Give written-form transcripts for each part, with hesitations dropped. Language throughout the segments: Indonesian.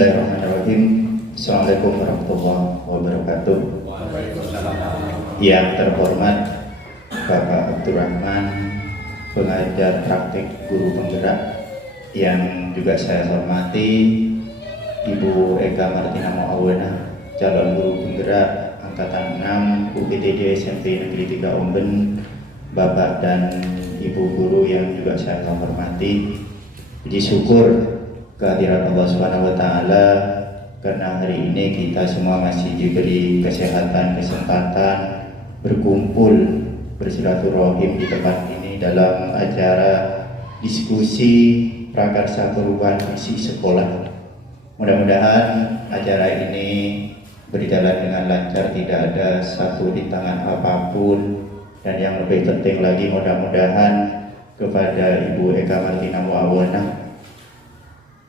Bismillahirrahmanirrahim. Assalamualaikum warahmatullahi wabarakatuh. Yang terhormat Bapak Abdurrahman, pengajar praktik guru penggerak, yang juga saya hormati Ibu Eka Martina Muawana, calon guru penggerak angkatan 6 UPTD SMP Negeri 3 Omben, Bapak dan Ibu guru yang juga saya hormati. Puji syukur kehadirat Allah Subhanahu wa taala karena hari ini kita semua masih diberi kesehatan, kesempatan berkumpul bersilaturahim di tempat ini dalam acara diskusi prakarsa perubahan visi sekolah. Mudah-mudahan acara ini berjalan dengan lancar, tidak ada satu rintangan apapun, dan yang lebih penting lagi mudah-mudahan kepada Ibu Eka Martina Muawana,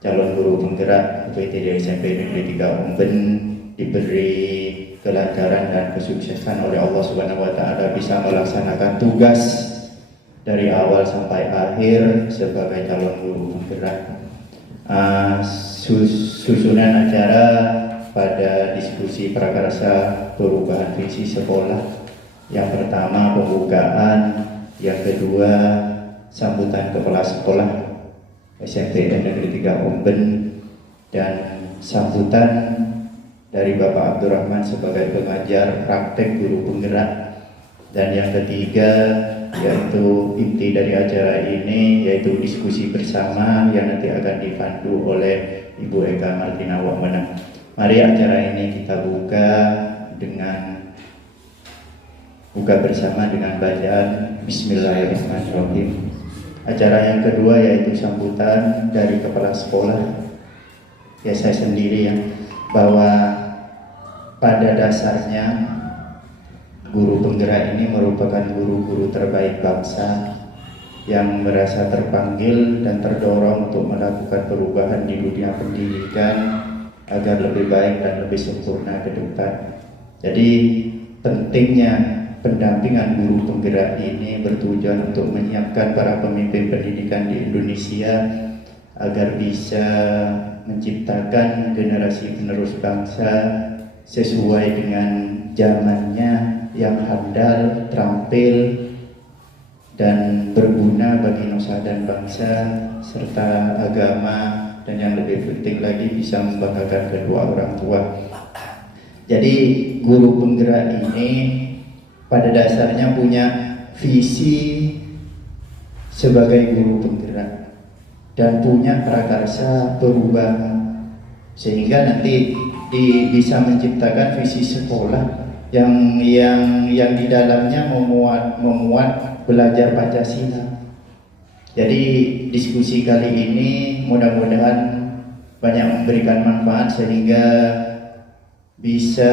calon guru penggerak UPTD SMP Negeri 3 Omben, diberi kelancaran dan kesuksesan oleh Allah Subhanahu wa taala bisa melaksanakan tugas dari awal sampai akhir sebagai calon guru penggerak. Susunan acara pada diskusi prakarsa perubahan visi sekolah, yang pertama pembukaan, yang kedua sambutan kepala sekolah SMP Negeri 3 Omben, dan sambutan dari Bapak Abdurrahman sebagai pengajar praktek guru penggerak, dan yang ketiga yaitu inti dari acara ini yaitu diskusi bersama yang nanti akan dipandu oleh Ibu Eka Martina Muawana. Mari acara ini kita buka bersama dengan bacaan Bismillahirrahmanirrahim. Acara yang kedua yaitu sambutan dari kepala sekolah, ya saya sendiri, ya, bahwa pada dasarnya guru penggerak ini merupakan guru-guru terbaik bangsa yang merasa terpanggil dan terdorong untuk melakukan perubahan di dunia pendidikan agar lebih baik dan lebih sempurna ke depan. Jadi pentingnya pendampingan guru penggerak ini bertujuan untuk menyiapkan para pemimpin pendidikan di Indonesia agar bisa menciptakan generasi penerus bangsa sesuai dengan zamannya yang handal, terampil, dan berguna bagi nusa dan bangsa serta agama, dan yang lebih penting lagi bisa membanggakan kedua orang tua. Jadi guru penggerak ini pada dasarnya punya visi sebagai guru penggerak dan punya prakarsa perubahan, sehingga nanti bisa menciptakan visi sekolah yang di dalamnya memuat belajar Pancasila. Jadi diskusi kali ini mudah-mudahan banyak memberikan manfaat sehingga bisa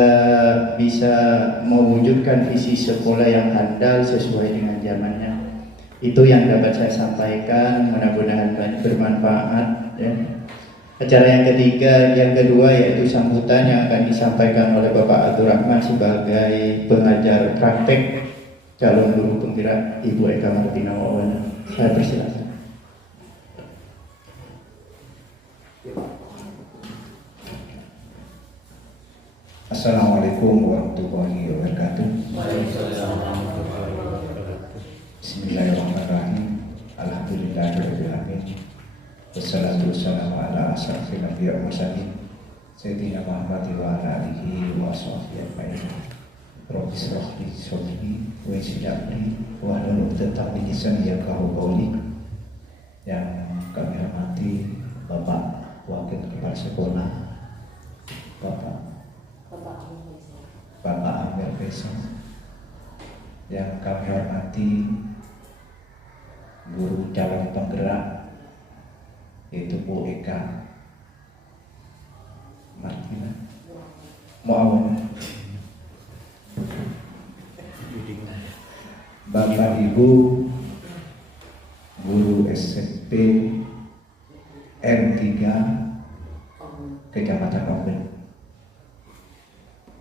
mewujudkan visi sekolah yang handal sesuai dengan zamannya. Itu yang dapat saya sampaikan, mudah-mudahan bermanfaat, ya. Acara yang kedua yaitu sambutan yang akan disampaikan oleh Bapak Abdurrahman sebagai pengajar praktek calon guru penggerak Ibu Eka Martina Muawana. Saya persilakan. Assalamualaikum warahmatullahi wabarakatuh. Bismillahirrahmanirrahim. Alhamdulillahirabbil alamin. Wassalatu wassalamu ala asyrafil anbiya'i wal mursalin sayyidina Muhammad wa ala alihi wa sahbihi ajma'in. Rabbi shrah li sadri wa yassir li amri wahlul 'uqdatam min lisani yafqahu qawli. Yang kami hormati Bapak Wakil Kepala Sekolah, Bapak Amir Faisal, yang kami hormati guru calon penggerak yaitu Bu Eka Martina Muawana, Bapak Ibu guru SMP N3 Kecamatan Omben.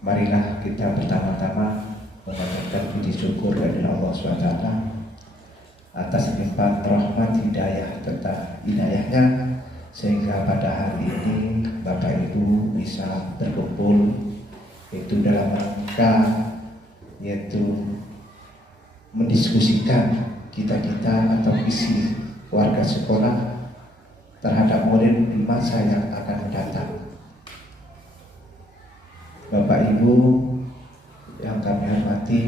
Marilah kita pertama-tama mengucapkan puji syukur kepada Allah SWT atas limpahan rahmat hidayah serta inayahnya, sehingga pada hari ini Bapak Ibu berkumpul yaitu dalam rangka yaitu mendiskusikan cita-cita atau visi warga sekolah terhadap murid di masa yang akan datang. Bapak Ibu yang kami hormati,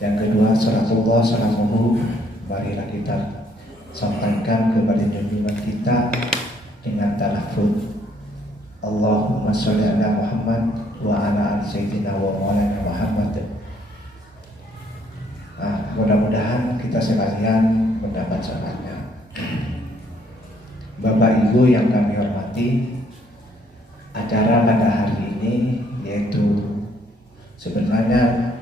yang kedua salatullah salamuhu, marilah kita sampaikan kepada junjungan kita dengan talafut Allahumma sholli ala Muhammad wa ala ali sayyidina wa maulana Muhammad. Mudah-mudahan kita sekalian mendapat syaratnya. Bapak Ibu yang kami hormati, acara pada hari ini yaitu sebenarnya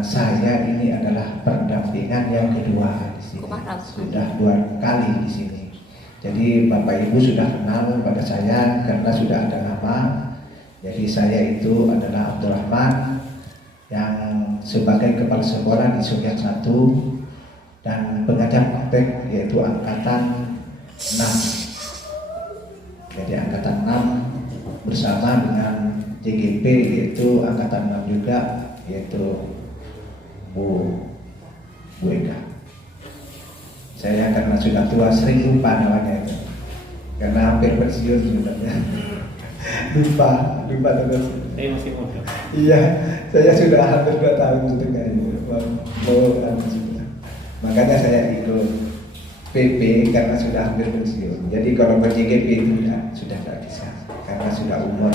saya ini adalah pendampingan yang kedua di sini. Sudah 2 kali di sini. Jadi Bapak Ibu sudah kenal pada saya karena sudah ada nama. Jadi saya itu adalah Abdurrahman yang sebagai kepala sekolah di Sukyat 1 dan pengajar praktek yaitu angkatan 6. Jadi angkatan 6 bersama dengan JGP yaitu angkatan 6 juga, yaitu Bu Eka. Saya karena sudah tua sering lupa namanya itu, karena hampir pensiun sudah ya. lupa terus. Saya masih muda. Iya, saya sudah hampir 2 tahun setengah ini. Makanya saya ikut PP karena sudah hampir pensiun. Jadi kalau JGP itu sudah tidak bisa karena sudah umur.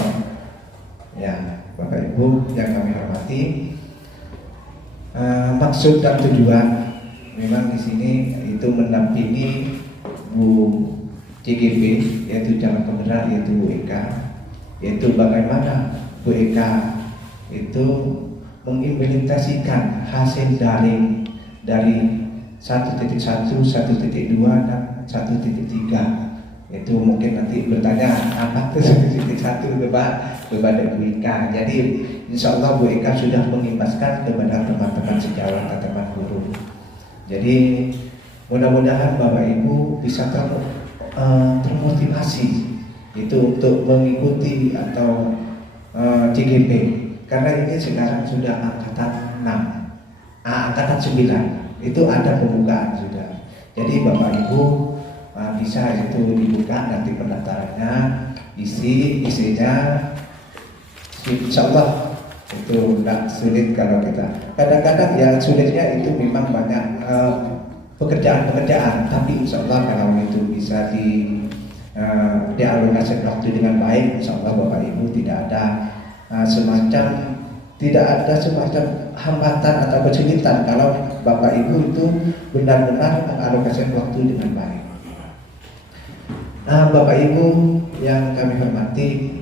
Ya, Bapak Ibu yang kami hormati, maksud dan tujuan memang di sini itu mendampingi Bu JGP yaitu Jalan Penggerak yaitu Bu Eka, yaitu bagaimana Bu Eka itu mengimplementasikan hasil dari 1.1, 1.2 dan 1.3. Itu mungkin nanti bertanya apa itu 1.1 kepada Bu Eka. Jadi insya Allah Bu Eka sudah mengimbaskan kepada teman-teman sejawat dan teman guru. Jadi mudah-mudahan Bapak Ibu bisa termotivasi itu untuk mengikuti atau JGP, karena ini sekarang sudah angkatan 6, angkatan 9 itu ada pembukaan sudah. Jadi Bapak Ibu bisa itu dibuka nanti pendaftarannya, isinya insya Allah itu tidak sulit. Kalau kita kadang-kadang ya sulitnya itu memang banyak pekerjaan, tapi insya Allah kalau itu bisa dialokasi waktu dengan baik, insya Allah Bapak Ibu tidak ada semacam hambatan atau kesulitan kalau Bapak Ibu itu benar-benar mengalokasikan waktu dengan baik. Bapak Ibu yang kami hormati,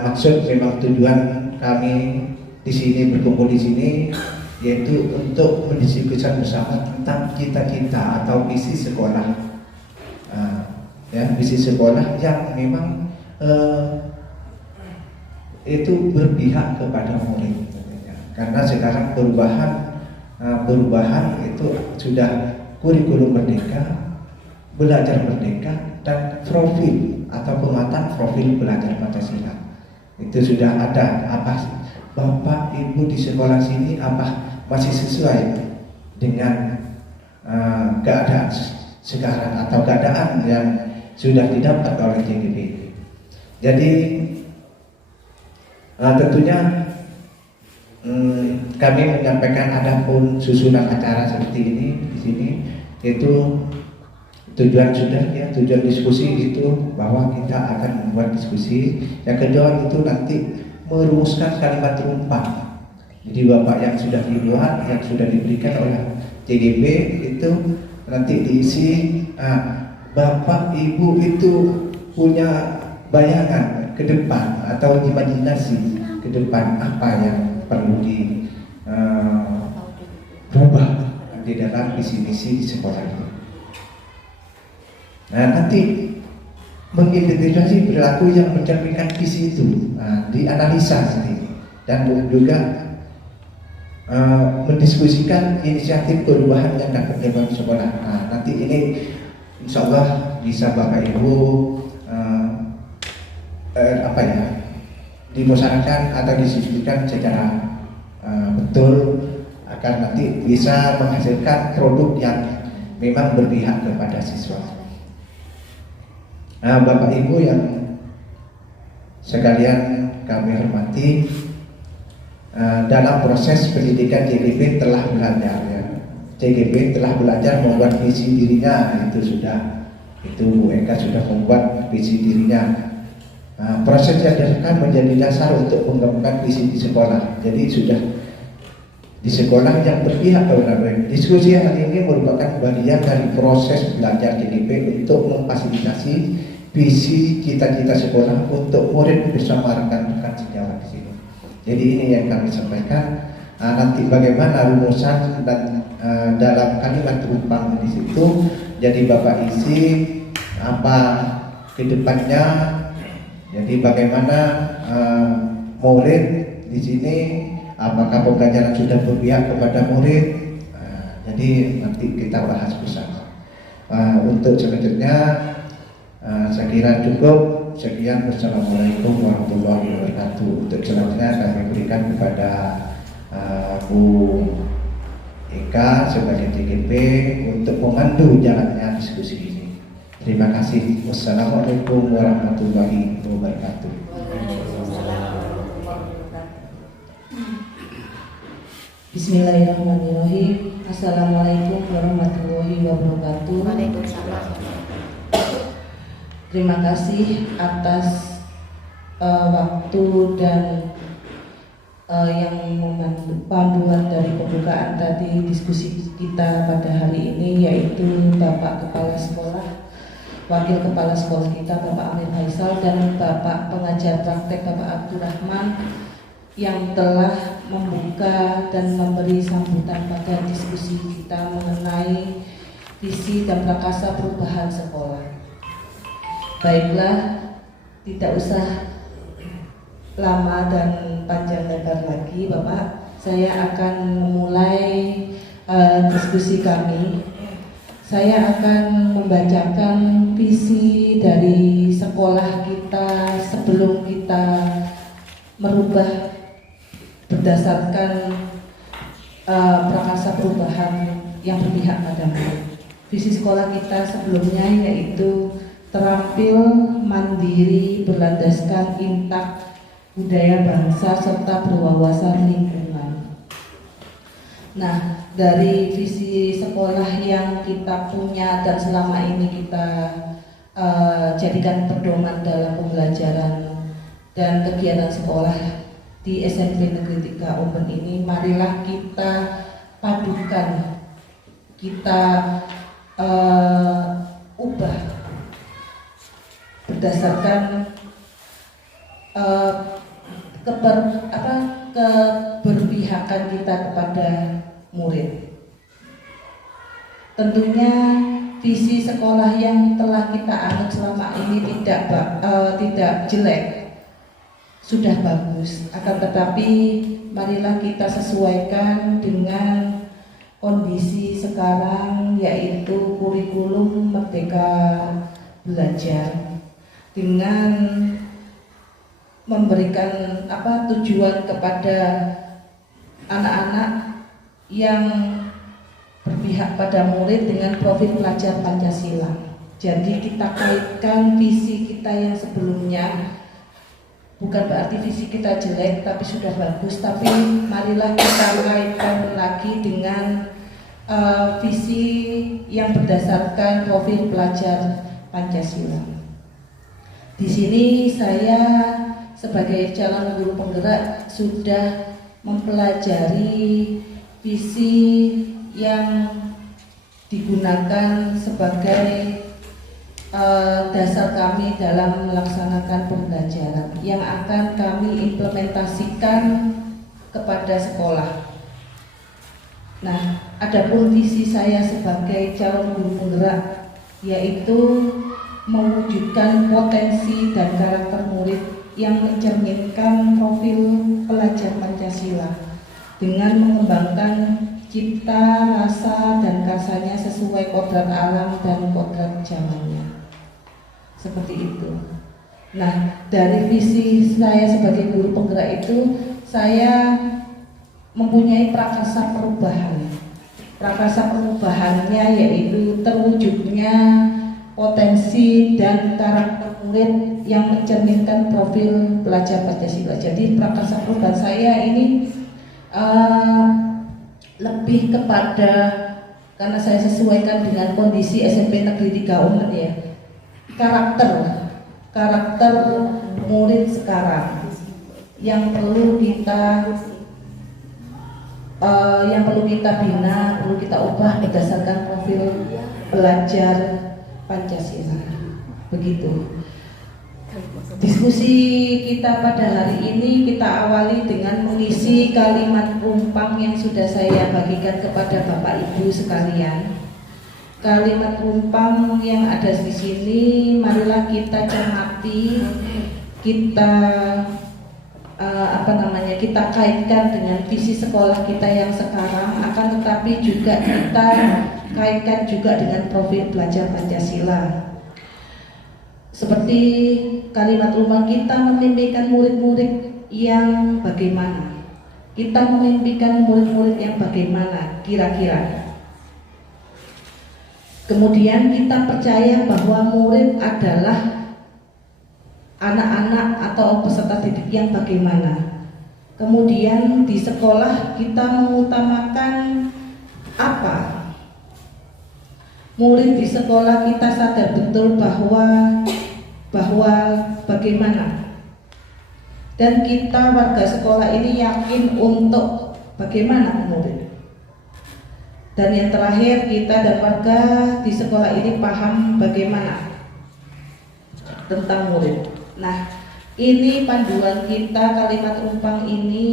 maksud memang tujuan kami di sini berkumpul di sini yaitu untuk mendiskusikan bersama tentang cita-cita atau visi sekolah, visi sekolah yang memang itu berpihak kepada murid. Karena sekarang perubahan itu sudah kurikulum merdeka, belajar merdeka, dan profil atau pematang profil belajar Pancasila itu sudah ada. Apa Bapak Ibu di sekolah sini apa masih sesuai dengan keadaan sekarang atau keadaan yang sudah didapat oleh JGP? Jadi tentunya kami menyampaikan adapun susunan acara seperti ini di sini, itu tujuan diskusi itu bahwa kita akan membuat diskusi. Yang kedua itu nanti merumuskan kalimat rumpah. Jadi Bapak yang sudah dibuat, yang sudah diberikan oleh JGP itu nanti diisi. Bapak Ibu itu punya bayangan ke depan atau imajinasi ke depan apa yang perlu dirubah di dalam visi misi di sekolah ini. Nanti mengidentifikasi perilaku yang mencerminkan visi itu, dianalisa nanti, dan juga mendiskusikan inisiatif perubahan yang dapat dilakukan sekolah. Nanti ini insya Allah bisa Bapak Ibu dimusyawarahkan atau diskusikan secara betul agar nanti bisa menghasilkan produk yang memang berpihak kepada siswa. Nah, Bapak Ibu yang sekalian kami hormati, dalam proses pendidikan JGP telah belajar ya. JGP telah belajar membuat visi dirinya, itu Bu Eka sudah membuat visi dirinya. Proses yang dilakukan menjadi dasar untuk mengembangkan visi di sekolah. Jadi sudah di sekolah yang berpihak kepada mereka. Diskusi hari ini merupakan bagian dari proses belajar JGP untuk memfasilitasi visi cita-cita sekolah untuk murid bersama rekan-rekan sejawat di sini. Jadi ini yang kami sampaikan. Nanti bagaimana rumusan dan dalam kalimat terumpang di situ. Jadi Bapak isi apa kedepannya. Jadi bagaimana murid di sini, apakah pembelajaran sudah berpihak kepada murid. Jadi nanti kita bahas bersama. Untuk selanjutnya saya kira cukup. Sekian, wassalamualaikum warahmatullahi wabarakatuh. Untuk selanjutnya kami berikan kepada Bu Eka sebagai DGP untuk memandu jalannya diskusi ini. Terima kasih. Wassalamualaikum warahmatullahi wabarakatuh. Bismillahirrahmanirrahim. Assalamualaikum warahmatullahi wabarakatuh. Waalaikumsalam. Terima kasih atas waktu dan yang membantu panduan dari pembukaan tadi diskusi kita pada hari ini, yaitu Bapak Kepala Sekolah, Wakil Kepala Sekolah kita Bapak Amir Faisal, dan Bapak Pengajar Praktek Bapak Abdurrahman yang telah membuka dan memberi sambutan pada diskusi kita mengenai visi dan prakasa perubahan sekolah. Baiklah, tidak usah lama dan panjang lebar lagi Bapak, saya akan memulai diskusi kami. Saya akan membacakan visi dari sekolah kita sebelum kita merubah berdasarkan prakasa perubahan yang berpihak pada murid. Visi sekolah kita sebelumnya yaitu terampil, mandiri, berlandaskan intak budaya bangsa serta berwawasan lingkungan. Nah, dari visi sekolah yang kita punya dan selama ini kita jadikan pedoman dalam pembelajaran dan kegiatan sekolah di SMP Negeri 3 Oben ini, marilah kita padukan, kita ubah berdasarkan keberpihakan kita kepada murid. Tentunya visi sekolah yang telah kita anut selama ini tidak jelek, sudah bagus. Akan tetapi marilah kita sesuaikan dengan kondisi sekarang, yaitu kurikulum Merdeka Belajar, dengan memberikan tujuan kepada anak-anak yang berpihak pada murid dengan profil pelajar Pancasila. Jadi kita kaitkan visi kita yang sebelumnya, bukan berarti visi kita jelek tapi sudah bagus, tapi marilah kita kaitkan lagi dengan visi yang berdasarkan profil pelajar Pancasila. Di sini saya sebagai calon guru penggerak sudah mempelajari visi yang digunakan sebagai dasar kami dalam melaksanakan pembelajaran yang akan kami implementasikan kepada sekolah. Nah, adapun visi saya sebagai calon guru penggerak yaitu mewujudkan potensi dan karakter murid yang mencerminkan profil pelajar Pancasila dengan mengembangkan cipta, rasa, dan kasanya sesuai kodrat alam dan kodrat zamannya. Seperti itu. Nah, dari visi saya sebagai guru penggerak itu, saya mempunyai prakarsa perubahan. Prakarsa perubahannya yaitu terwujudnya potensi dan karakter murid yang mencerminkan profil pelajar Pancasila. Jadi prakarsa perubahan saya ini lebih kepada, karena saya sesuaikan dengan kondisi SMP Negeri 3 Umet ya, karakter murid sekarang yang perlu kita bina, perlu kita ubah berdasarkan profil pelajar Pancasila. Begitu. Diskusi kita pada hari ini kita awali dengan mengisi kalimat rumpang yang sudah saya bagikan kepada Bapak Ibu sekalian. Kalimat rumpang yang ada di sini, marilah kita cermati, kita kita kaitkan dengan visi sekolah kita yang sekarang, akan tetapi juga kita kaitkan juga dengan profil pelajar Pancasila. Seperti kalimat rumpang, kita memimpikan murid-murid yang bagaimana? Kita memimpikan murid-murid yang bagaimana kira-kira? Kemudian kita percaya bahwa murid adalah anak-anak atau peserta didik yang bagaimana. Kemudian di sekolah kita mengutamakan apa? Murid di sekolah kita sadar betul bahwa bagaimana, dan kita warga sekolah ini yakin untuk bagaimana murid. Dan yang terakhir, kita dan warga di sekolah ini paham bagaimana tentang murid. Nah, ini panduan kita, kalimat rumpang ini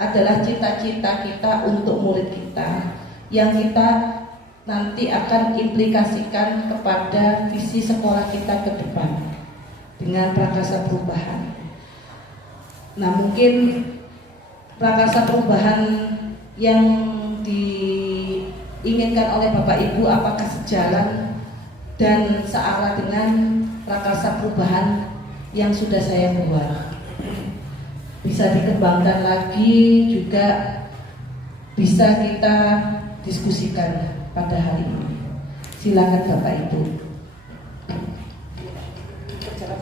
adalah cita-cita kita untuk murid kita, yang kita nanti akan implikasikan kepada visi sekolah kita ke depan dengan prakarsa perubahan. Nah, mungkin prakarsa perubahan yang diinginkan oleh Bapak Ibu apakah sejalan dan searah dengan prakarsa perubahan yang sudah saya buat. Bisa dikembangkan lagi, juga bisa kita diskusikan pada hari ini. Silakan Bapak Ibu. Bapak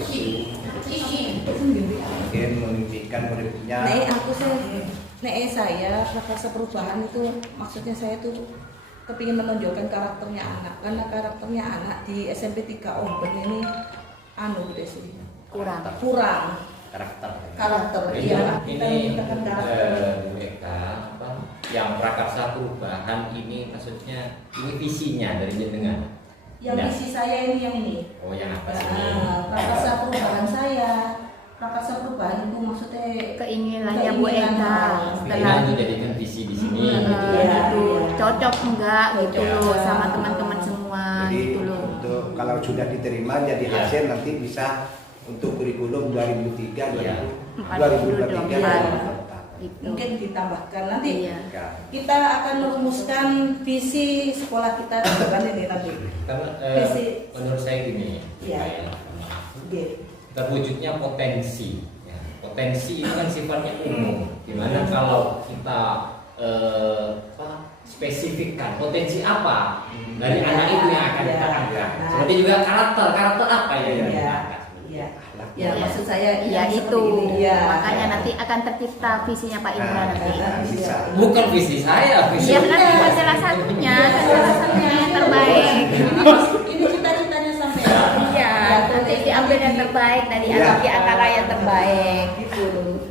Ibu mungkin memimpikan muridnya. Saya prakarsa perubahan itu maksudnya saya tuh kepingin menonjolkan karakternya anak, karena karakternya anak di SMP 3 Umet ini kurang karakter iya. Ini Kita karakter. Bu Eka, yang prakarsa perubahan ini maksudnya ini visinya dari jenengan. Yang visi saya ini yang ini. Oh, yang apa sih? Prakarsa perubahan saya. Prakarsa perubahan itu maksudnya keinginannya Bu Eka Setelah itu jadikan visi di sini. gitu. Cocok enggak gitu loh sama teman-teman semua Jadi gitu loh. untuk kalau sudah diterima jadi hasil nanti bisa untuk kurikulum 2003 2023. Gitu. mungkin ditambahkan nanti. Iya. Kita akan merumuskan visi sekolah kita ke depan ini nanti. Karena Visi. menurut saya gini, Iya. terwujudnya potensi. Ya. Potensi itu kan sifatnya umum. Dimana kalau kita spesifikkan potensi apa dari anak itu yang akan kita angkat. Seperti juga karakter apa yang kita angkat. Ya, maksud saya Ya itu. Ya. Makanya nanti akan tercipta visinya Pak Indra nanti. Bukan visi saya, visi. Iya kan itu salah satunya yang terbaik. Ini cita-citanya sampai. Iya, nanti diambil yang terbaik dari di antara yang terbaik. Gitu.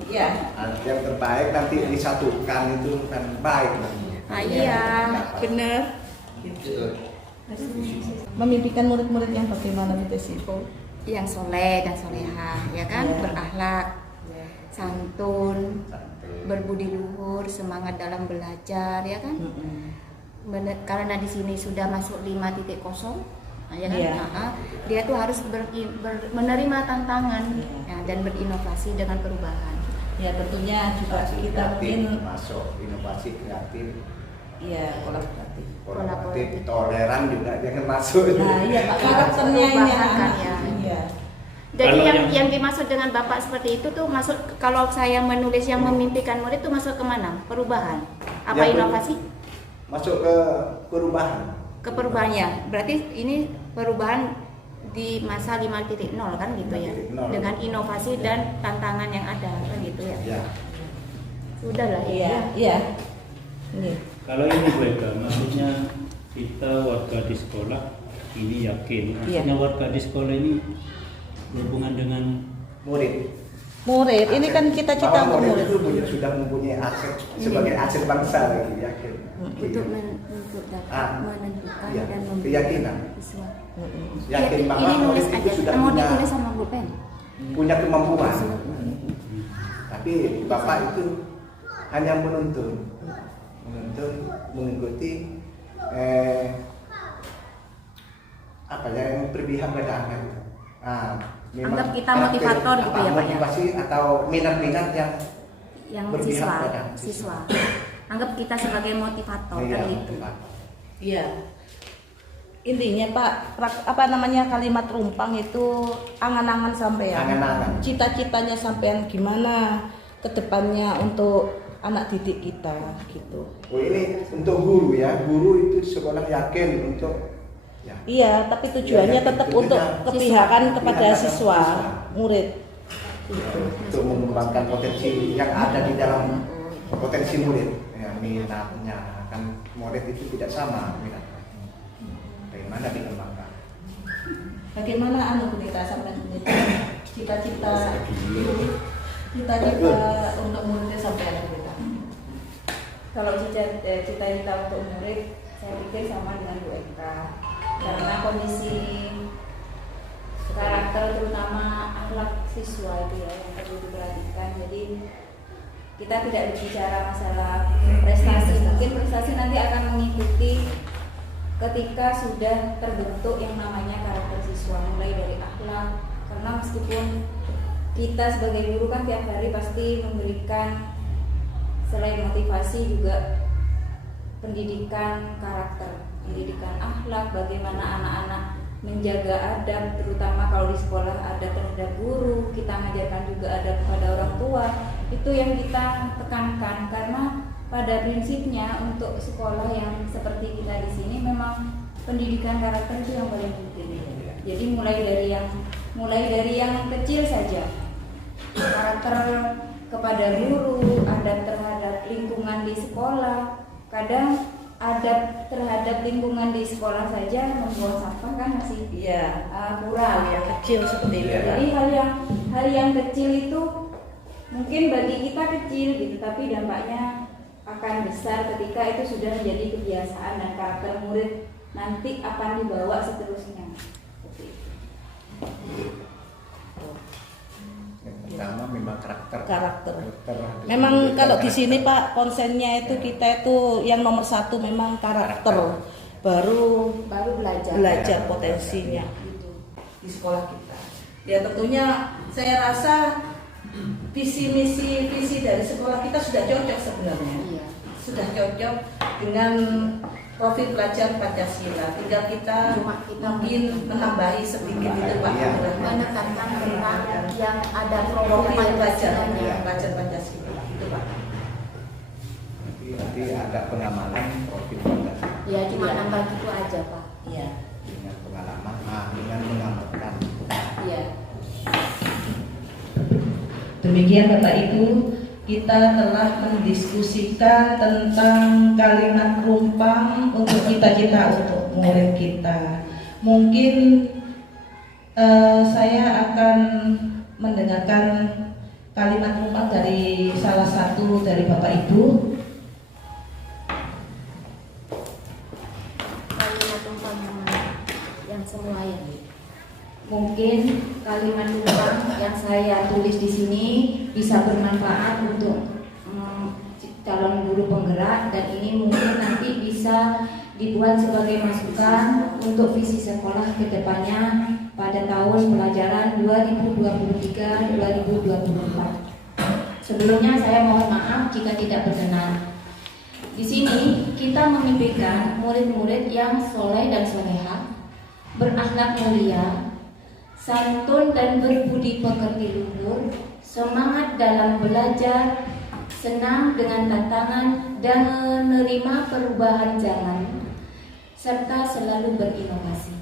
Ya. Yang terbaik nanti disatukan itu kan baik nantinya. Ah, iya, bener. Gitu. Memimpikan murid-murid yang bagaimana gitu sih? Yang soleh dan solehah, ya kan, Ya. berakhlak, santun, berbudi luhur, semangat dalam belajar, ya kan. Karena di sini sudah masuk 5.0, ya kan? Iya. Dia tuh harus menerima tantangan ya, dan berinovasi dengan perubahan. Ya tentunya juga Inovasi kita kreatif, mungkin masuk inovasi kreatif, ya kolaboratif. kolaboratif, toleran juga jangan masuk. Nah iya Pak, karakternya ini Perubahan kan, anak. ya. Iya. Jadi Kalau yang dimaksud dengan Bapak seperti itu tuh masuk, kalau saya menulis yang memimpikan murid tuh masuk kemana? Perubahan? Apa Ya, inovasi? Masuk ke perubahan. Ke perubahannya. Berarti ini perubahan di masa 5.0 kan gitu ya. 5.0. Dengan inovasi dan tantangan yang ada kan gitu ya. Ya. Sudahlah Iya, ya. iya. Ini. Kalau ini Bu Eka, maksudnya kita warga di sekolah ini yakin. Maksudnya warga di sekolah ini berhubungan dengan Murid. Murid, ini kan cita-cita Bahwa untuk murid murid. itu sudah mempunyai aset sebagai aset bangsa lagi, yakin. Untuk dapat menentukan Iya, dan keyakinan. siswa. Yakin bahwa Ini nulis murid aja, itu sudah mau punya ditulis sama pulpen. kemampuan. Tapi Bapak itu hanya menuntun, mengikuti apa ya, yang berpihak pada anak. Anggap kita motivator gitu ya, Pak, ya? Motivasi atau minat-minat yang berpihak siswa, pada siswa. Anggap kita sebagai motivator Iya, kan gitu. motivator. Iya. Intinya Pak, apa namanya kalimat rumpang itu angan-angan sampean. Angan-angan. Cita-citanya sampean gimana ke depannya untuk anak didik kita gitu. Oh, ini untuk guru ya, guru itu sekolah yakin untuk ya. Iya, tapi tujuannya Iya, tetap tujuannya untuk kepihakan kepada kepihakan siswa, siswa. murid. Untuk mengembangkan potensi yang ada di dalam potensi murid, ya, minatnya kan murid itu tidak sama minatnya. Bagaimana dikembangkan? Bagaimana anu kita sampai cita-cita untuk muridnya sampai ada kita. Kalau cita-cita untuk murid, saya pikir sama dengan Bu Eka, karena kondisi karakter terutama akhlak siswa itu ya yang perlu diperhatikan. Jadi kita tidak berbicara masalah prestasi, mungkin prestasi nanti akan mengikuti ketika sudah terbentuk yang namanya karakter siswa, mulai dari akhlak. Karena meskipun kita sebagai guru kan tiap hari pasti memberikan selain motivasi juga pendidikan karakter, pendidikan akhlak, bagaimana anak-anak menjaga adab, terutama kalau di sekolah adab terhadap guru, kita mengajarkan juga adab kepada orang tua. Itu yang kita tekankan, karena pada prinsipnya untuk sekolah yang seperti kita di sini memang pendidikan karakter itu yang paling penting. Jadi mulai dari yang kecil saja, karakter kepada guru, adab terhadap lingkungan di sekolah. Kadang adab terhadap lingkungan di sekolah saja membuang sampah kan masih kurang, yang kecil seperti itu. Jadi hal yang kecil itu mungkin bagi kita kecil gitu, tapi dampaknya akan besar ketika itu sudah menjadi kebiasaan dan karakter murid nanti akan dibawa seterusnya. Seperti itu. Yang pertama memang karakter. Memang kalau di sini Pak konsennya itu kita itu yang nomor satu memang karakter. Baru belajar potensinya gitu di sekolah kita. Ya tentunya saya rasa visi dari sekolah kita sudah cocok sebenarnya. Iya. Sudah cocok dengan profil pelajar Pancasila. Tinggal kita mungkin menambahi sedikit itu Pak. Iya. Menekankan tentang yang ada Profil pelajar Pancasila-nya. Pancasila itu Pak. Nanti ada pengamalan profil Pancasila. Ya cuma nambah gitu aja Pak. Iya. Dengan pengalaman, dengan mengamalkan. Iya. Demikian Bapak Ibu, kita telah mendiskusikan tentang kalimat rumpang untuk cita-cita untuk murid kita. Mungkin saya akan mendengarkan kalimat rumpang dari salah satu dari Bapak Ibu. Kalimat tumpang yang semua ya. Mungkin kalimat tumpang yang saya tulis di sini bisa bermanfaat untuk calon guru penggerak, dan ini mungkin nanti bisa dibuat sebagai masukan untuk visi sekolah ke depannya pada tahun pelajaran 2023-2024. Sebelumnya saya mohon maaf jika tidak berkenan. Di sini kita memimpikan murid-murid yang soleh dan soleha, berakhlak mulia, santun dan berbudi pekerti luhur, semangat dalam belajar, senang dengan tantangan dan menerima perubahan zaman, serta selalu berinovasi.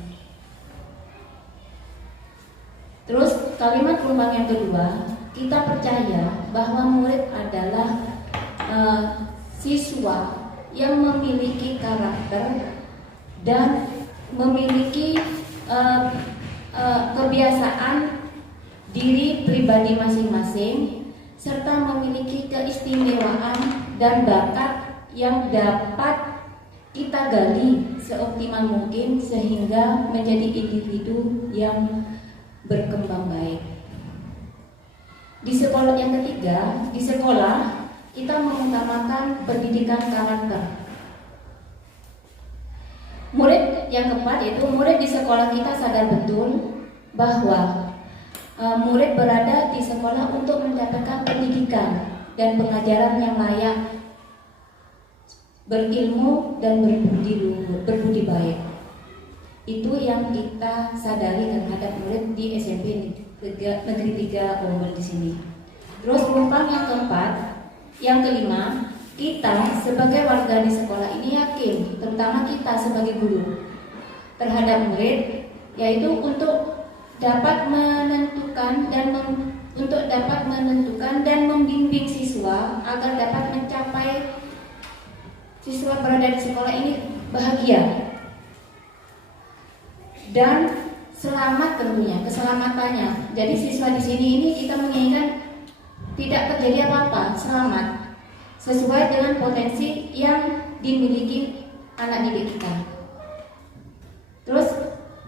Terus kalimat perumpamaan yang kedua, kita percaya bahwa murid adalah siswa yang memiliki karakter dan memiliki kebiasaan diri pribadi masing-masing, serta memiliki keistimewaan dan bakat yang dapat kita gali seoptimal mungkin sehingga menjadi individu yang berkembang baik. Di sekolah yang ketiga, di sekolah kita mengutamakan pendidikan karakter. Murid yang keempat yaitu murid di sekolah kita sadar betul bahwa murid berada di sekolah untuk mendapatkan pendidikan dan pengajaran yang layak, berilmu dan berbudi baik. Itu yang kita sadari terhadap murid di SMP Negeri 3 Ombel di sini. Terus penumpang yang keempat, yang kelima, kita sebagai warga di sekolah ini yakin, terutama kita sebagai guru, terhadap murid, yaitu untuk dapat menentukan dan membimbing siswa agar dapat mencapai siswa berada di sekolah ini bahagia dan selamat, tentunya keselamatannya. Jadi siswa di sini ini kita menginginkan tidak terjadi apa-apa, selamat, sesuai dengan potensi yang dimiliki anak didik kita. Terus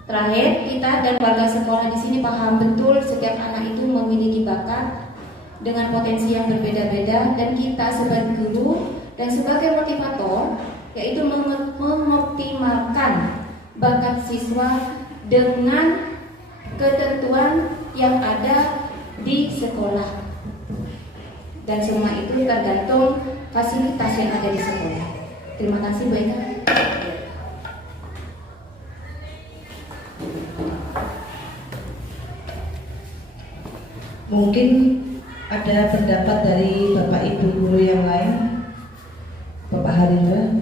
terakhir, kita dan warga sekolah di sini paham betul setiap anak itu memiliki bakat dengan potensi yang berbeda-beda, dan kita sebagai guru dan sebagai motivator yaitu mengoptimalkan bakat siswa dengan ketentuan yang ada di sekolah. Dan semua itu tergantung fasilitas yang ada di sekolah. Terima kasih Bu Eka. Mungkin ada pendapat dari Bapak Ibu guru yang lain, Bapak Harindra.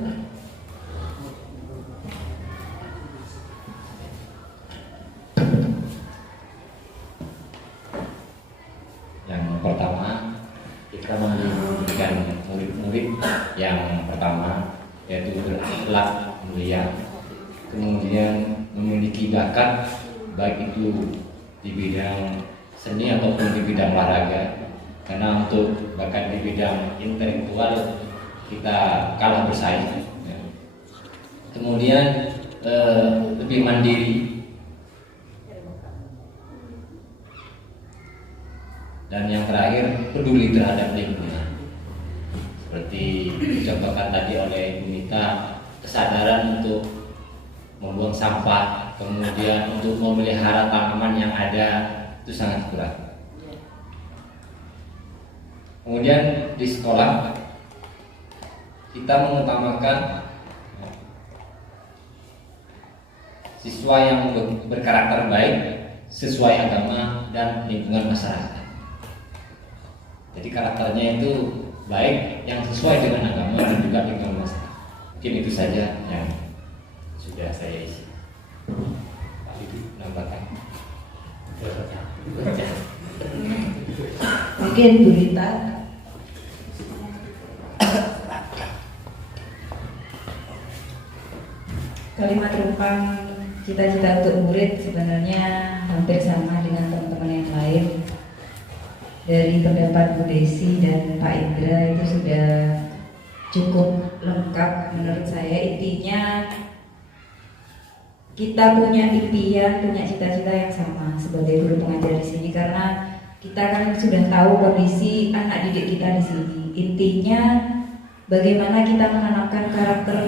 Yang pertama, kita memberikan murid-murid yang pertama yaitu berakhlak mulia, kemudian memiliki bakat baik itu di bidang seni ataupun di bidang olahraga. Karena untuk bakat di bidang intelektual kita kalah bersaing. Kemudian lebih mandiri. Dan yang terakhir, peduli terhadap lingkungan. Seperti dicontohkan tadi oleh Ibu Mita, kesadaran untuk membuang sampah, kemudian untuk memelihara tanaman yang ada, itu sangat kurang. Kemudian di sekolah kita mengutamakan siswa yang berkarakter baik sesuai agama dan lingkungan masyarakat. Jadi karakternya itu baik, yang sesuai dengan agama dan juga lingkungan masyarakat. Mungkin itu saja yang sudah saya isi. Pak Didi, nambahkan. Mungkin Bu Rita. Kalimat rumpang cita-cita untuk murid sebenarnya hampir sama dengan teman-teman yang lain. Dari pendapat Bu Desi dan Pak Indra itu sudah cukup lengkap menurut saya. Intinya kita punya impian, punya cita-cita yang sama sebagai guru pengajar di sini, karena kita kan sudah tahu kondisi anak didik kita di sini. Intinya bagaimana kita menanamkan karakter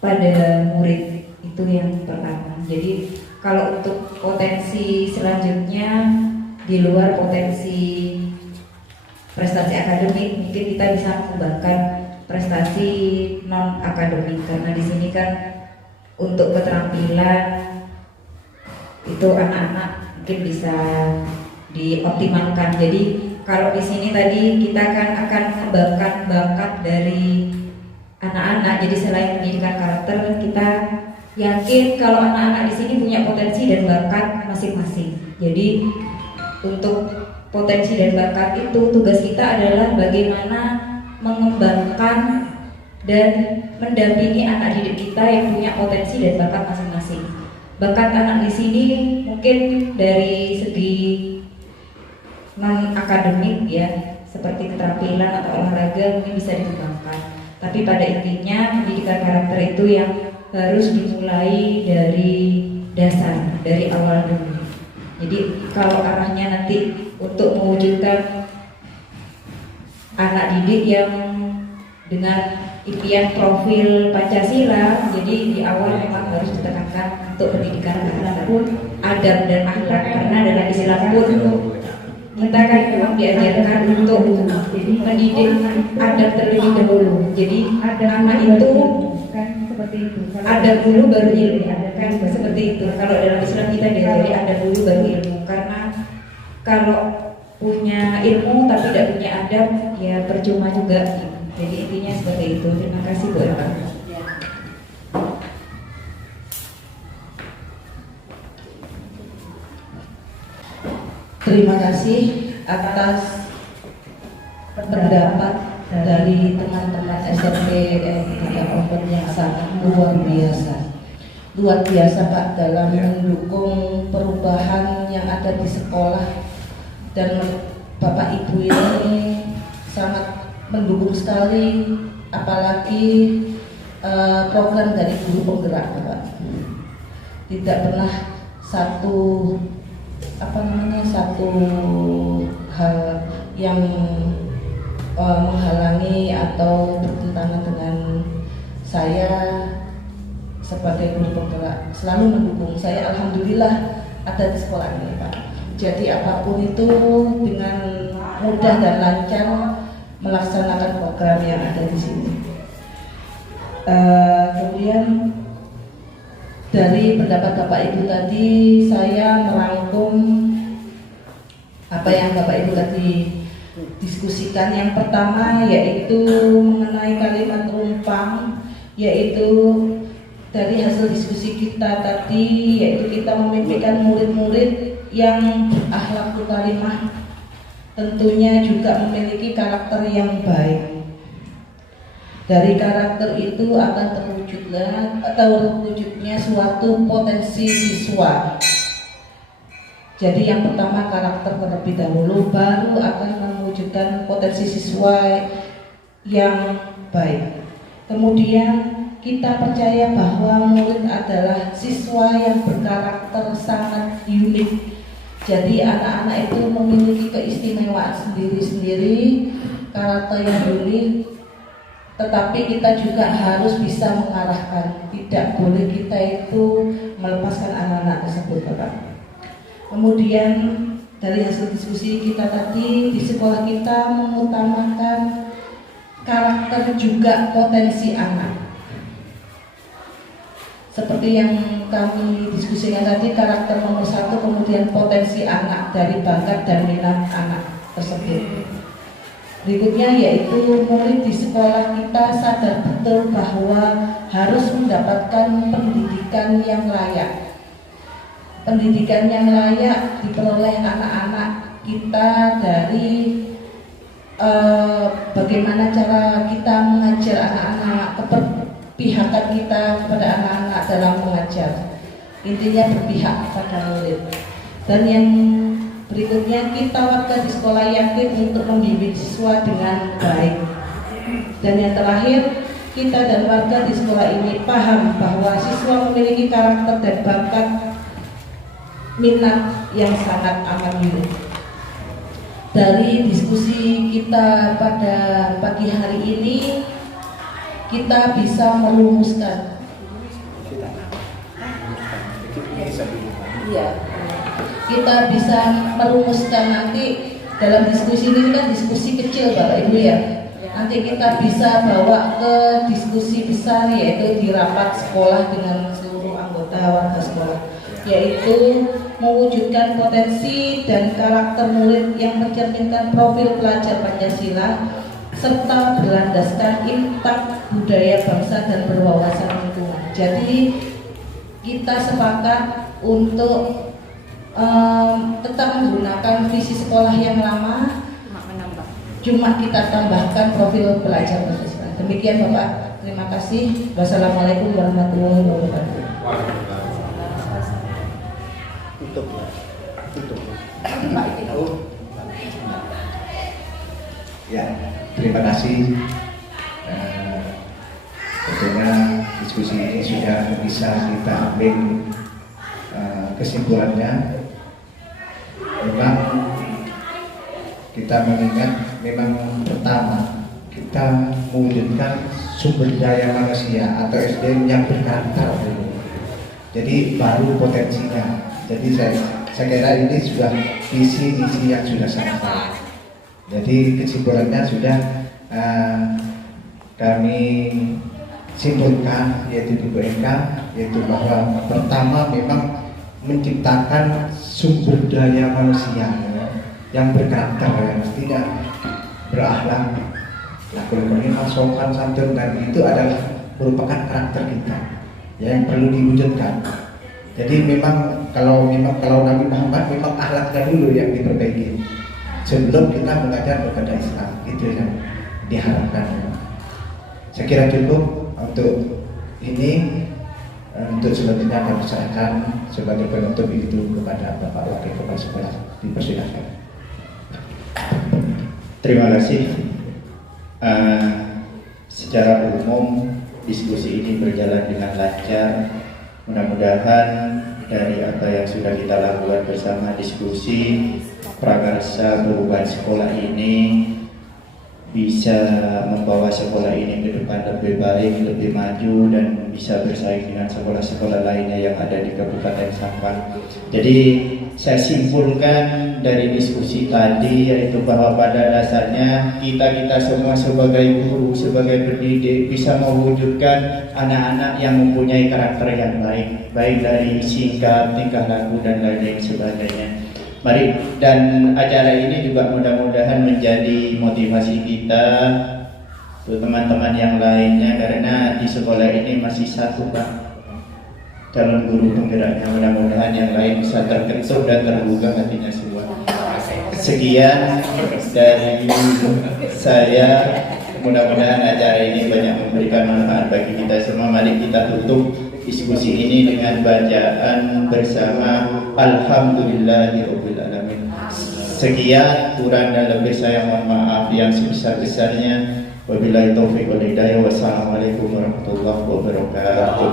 pada murid, itu yang pertama. Jadi kalau untuk potensi selanjutnya di luar potensi prestasi akademik, mungkin kita bisa mengembangkan prestasi non akademik, karena di sini kan untuk keterampilan itu anak-anak mungkin bisa dioptimalkan. Jadi kalau di sini tadi kita akan mengembangkan bakat dari anak-anak. Jadi selain pendidikan karakter, kita yakin kalau anak-anak di sini punya potensi dan bakat masing-masing. Jadi untuk potensi dan bakat itu tugas kita adalah bagaimana mengembangkan dan mendampingi anak didik kita yang punya potensi dan bakat masing-masing. Bakat anak di sini mungkin dari segi non akademik ya, seperti keterampilan atau olahraga mungkin bisa dikembangkan. Tapi pada intinya pendidikan karakter itu yang harus dimulai dari dasar, dari awal dulu. Jadi kalau arahnya nanti untuk mewujudkan anak didik yang dengan impian profil Pancasila, jadi di awal memang harus ditekankan untuk pendidikan karakter pun adab dan akhlak, karena dalam Islam pun kita kan memang diajarkan untuk mendidik adab terlebih dahulu. Jadi anak itu kan seperti itu. adab dulu baru ilmu, kan seperti itu. Kalau dalam Islam kita diajari adab dulu baru ilmu, karena kalau punya ilmu tapi tidak punya adab ya percuma juga. Jadi intinya seperti itu. Terima kasih Bu Eva. Terima kasih atas pendapat dari teman-teman SMP Open yang sangat luar biasa. Luar biasa Pak dalam mendukung perubahan yang ada di sekolah, dan Bapak Ibu ini sangat mendukung sekali, apalagi program dari guru penggerak Bapak. Tidak pernah satu hal yang menghalangi atau bertentangan dengan saya sebagai guru penggerak. Selalu mendukung saya, alhamdulillah ada di sekolah ini Pak. Jadi apapun itu dengan mudah dan lancar melaksanakan program yang ada di sini. Kemudian dari pendapat Bapak Ibu tadi, saya merangkum apa yang Bapak Ibu tadi diskusikan. Yang pertama yaitu mengenai kalimat rumpang, yaitu dari hasil diskusi kita tadi, yaitu kita memimpikan murid-murid yang akhlakul karimah, tentunya juga memiliki karakter yang baik. Dari karakter itu akan terwujudnya suatu potensi siswa. Jadi yang pertama karakter terlebih dahulu, baru akan mewujudkan potensi siswa yang baik. Kemudian kita percaya bahwa murid adalah siswa yang berkarakter sangat unik. Jadi anak-anak itu memiliki keistimewaan sendiri-sendiri, karakter yang unik. Tetapi kita juga harus bisa mengarahkan, tidak boleh kita itu melepaskan anak-anak tersebut, Bapak. Kemudian dari hasil diskusi kita tadi, di sekolah kita mengutamakan karakter juga potensi anak. Seperti yang kami diskusikan tadi, karakter nomor 1, kemudian potensi anak dari bakat dan minat anak tersebut. Berikutnya yaitu murid di sekolah kita sadar betul bahwa harus mendapatkan pendidikan yang layak. Pendidikan yang layak diperoleh anak-anak kita dari bagaimana cara kita mengajar anak-anak, keberpihakan kita kepada anak-anak dalam mengajar. Intinya berpihak pada murid. Dan yang berikutnya, kita warga di sekolah yakin untuk membimbing siswa dengan baik. Dan yang terakhir, kita dan warga di sekolah ini paham bahwa siswa memiliki karakter dan bakat minat yang sangat amat unik. dari diskusi kita pada pagi hari ini kita bisa merumuskan. Iya. Kita bisa merumuskan nanti dalam diskusi ini kan diskusi kecil Bapak Ibu ya. Nanti kita bisa bawa ke diskusi besar yaitu di rapat sekolah dengan seluruh anggota warga sekolah, yaitu mewujudkan potensi dan karakter murid yang mencerminkan profil pelajar Pancasila serta berlandaskan intak budaya bangsa dan berwawasan lingkungan. Jadi kita sepakat untuk tetap menggunakan visi sekolah yang lama, cuma kita tambahkan profil pelajar Pancasila. Demikian Bapak, terima kasih. Wassalamualaikum warahmatullahi wabarakatuh. Ya, terima kasih. Tentunya diskusi ini sudah bisa kita ambil kesimpulannya. Memang kita mengingat, memang pertama kita mewujudkan sumber daya manusia atau SDM yang berkarakter dulu. Jadi baru potensinya. Jadi saya kira ini sudah visi misi yang sudah sangat baik. Jadi kesimpulannya sudah kami simpulkan yaitu di BMK, yaitu bahwa pertama memang menciptakan sumber daya manusia yang berkarakter, yang tidak berakhlak, lakul beriman, sopan santun, dan itu adalah merupakan karakter kita yang perlu diwujudkan. Jadi memang kalau Nabi Muhammad memang akhlaknya dulu yang diperbaiki sebelum kita mengajar kepada Islam, itu yang diharapkan. Saya kira cukup untuk ini. Untuk selanjutnya kami serahkan sebagai penutup itu kepada Bapak Wakil Kepala Sekolah. Dipersilakan. Terima kasih. Secara umum diskusi ini berjalan dengan lancar. Mudah-mudahan dari apa yang sudah kita lakukan bersama diskusi prakarsa perubahan sekolah ini bisa membawa sekolah ini ke depan lebih baik, lebih maju, dan bisa bersaing dengan sekolah-sekolah lainnya yang ada di Kabupaten Sampang. Jadi saya simpulkan dari diskusi tadi yaitu bahwa pada dasarnya kita semua sebagai guru, sebagai pendidik bisa mewujudkan anak-anak yang mempunyai karakter yang baik, baik dari sikap, tingkah laku, dan lain-lain sebagainya. Mari, dan acara ini juga mudah-mudahan menjadi motivasi kita untuk teman-teman yang lainnya, karena di sekolah ini masih satu Pak calon guru penggeraknya. Mudah-mudahan yang lain bisa terketuk dan terbuka hatinya semua. Sekian dari saya, mudah-mudahan acara ini banyak memberikan manfaat bagi kita semua. Mari kita tutup diskusi ini dengan bacaan bersama Alhamdulillahirabbil alamin. Sekian, kurang dan lebih saya mohon maaf yang sebesar-besarnya. Wabillahi taufiq wal hidayah. Wassalamualaikum warahmatullahi wabarakatuh.